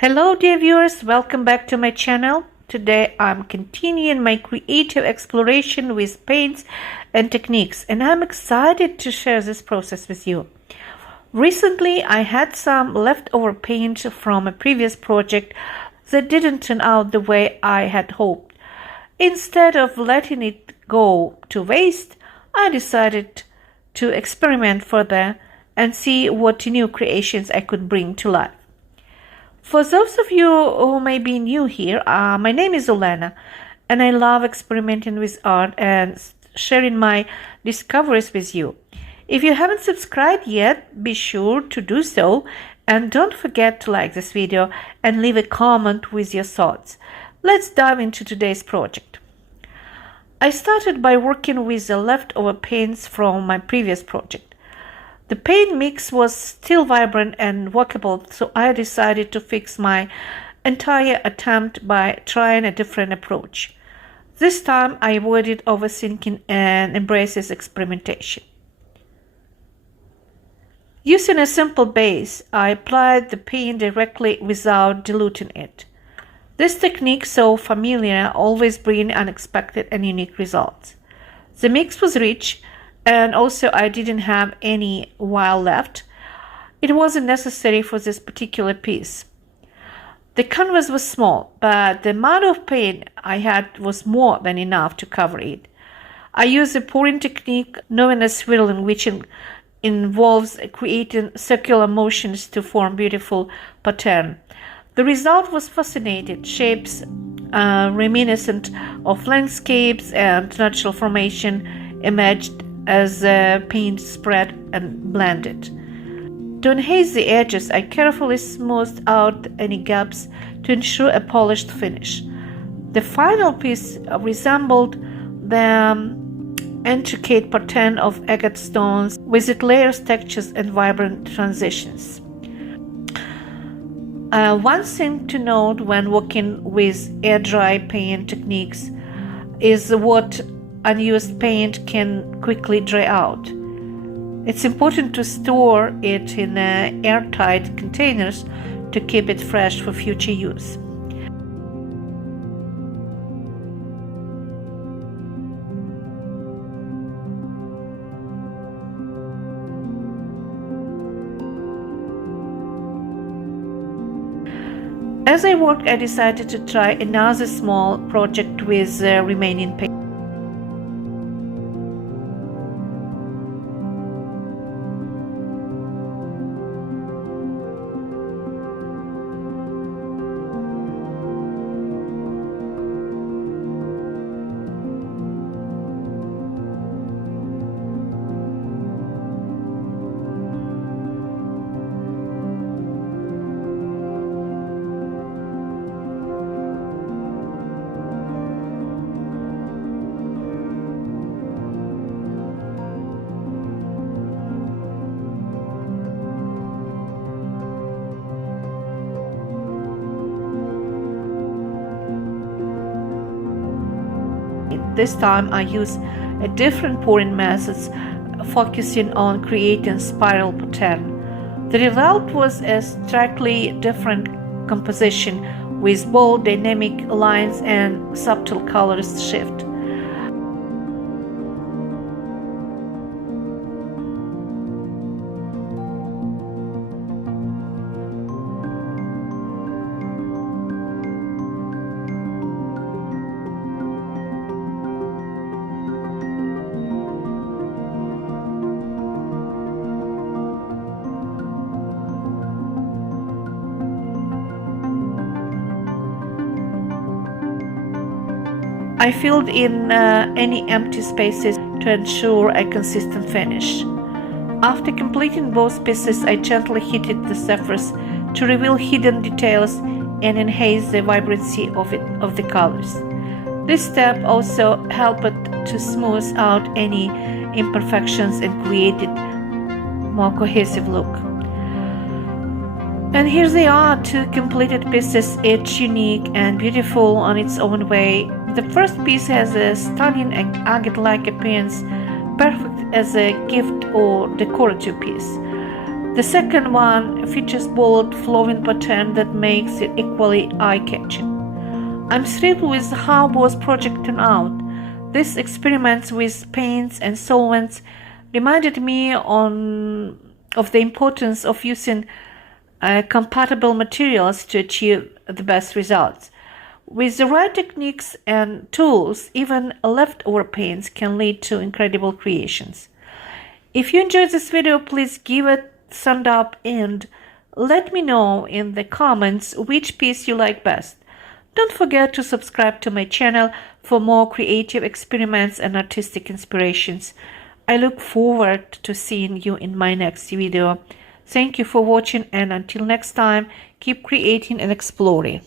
Hello dear viewers, welcome back to my channel. Today I'm continuing my creative exploration with paints and techniques, and I'm excited to share this process with you. Recently I had some leftover paint from a previous project that didn't turn out the way I had hoped. Instead of letting it go to waste, I decided to experiment further and see what new creations I could bring to life. For those of you who may be new here, my name is Olena, and I love experimenting with art and sharing my discoveries with you. If you haven't subscribed yet, be sure to do so, and don't forget to like this video and leave a comment with your thoughts. Let's dive into today's project. I started by working with the leftover paints from my previous project. The paint mix was still vibrant and workable, so I decided to fix my entire attempt by trying a different approach. This time I avoided overthinking and embraces experimentation. Using a simple base, I applied the paint directly without diluting it. This technique, so familiar, always brings unexpected and unique results. The mix was rich, and also I didn't have any vial left. It wasn't necessary for this particular piece. The canvas was small, but the amount of paint I had was more than enough to cover it. I used a pouring technique known as swirling, which involves creating circular motions to form beautiful pattern. The result was fascinating. Shapes reminiscent of landscapes and natural formation emerged as the paint spread and blended. To enhance the edges, I carefully smoothed out any gaps to ensure a polished finish. The final piece resembled the intricate pattern of agate stones with its layers, textures, and vibrant transitions. One thing to note when working with air-dry paint techniques is what unused paint can quickly dry out. It's important to store it in airtight containers to keep it fresh for future use. As I worked, I decided to try another small project with remaining paint. This time I use a different pouring methods, focusing on creating spiral pattern. The result was a strikingly different composition with bold dynamic lines and subtle colors shift. I filled in any empty spaces to ensure a consistent finish. After completing both pieces, I gently heated the surface to reveal hidden details and enhance the vibrancy of the colors. This step also helped to smooth out any imperfections and created more cohesive look. And here they are, two completed pieces, each unique and beautiful on its own way. The first piece has a stunning and agate-like appearance, perfect as a gift or decorative piece. The second one features bold, flowing pattern that makes it equally eye-catching. I'm thrilled with how both projects turned out. These experiments with paints and solvents reminded me of the importance of using compatible materials to achieve the best results. With the right techniques and tools, even leftover paints can lead to incredible creations. If you enjoyed this video, please give it a thumbs up and let me know in the comments which piece you like best. Don't forget to subscribe to my channel for more creative experiments and artistic inspirations. I look forward to seeing you in my next video. Thank you for watching, and until next time, keep creating and exploring.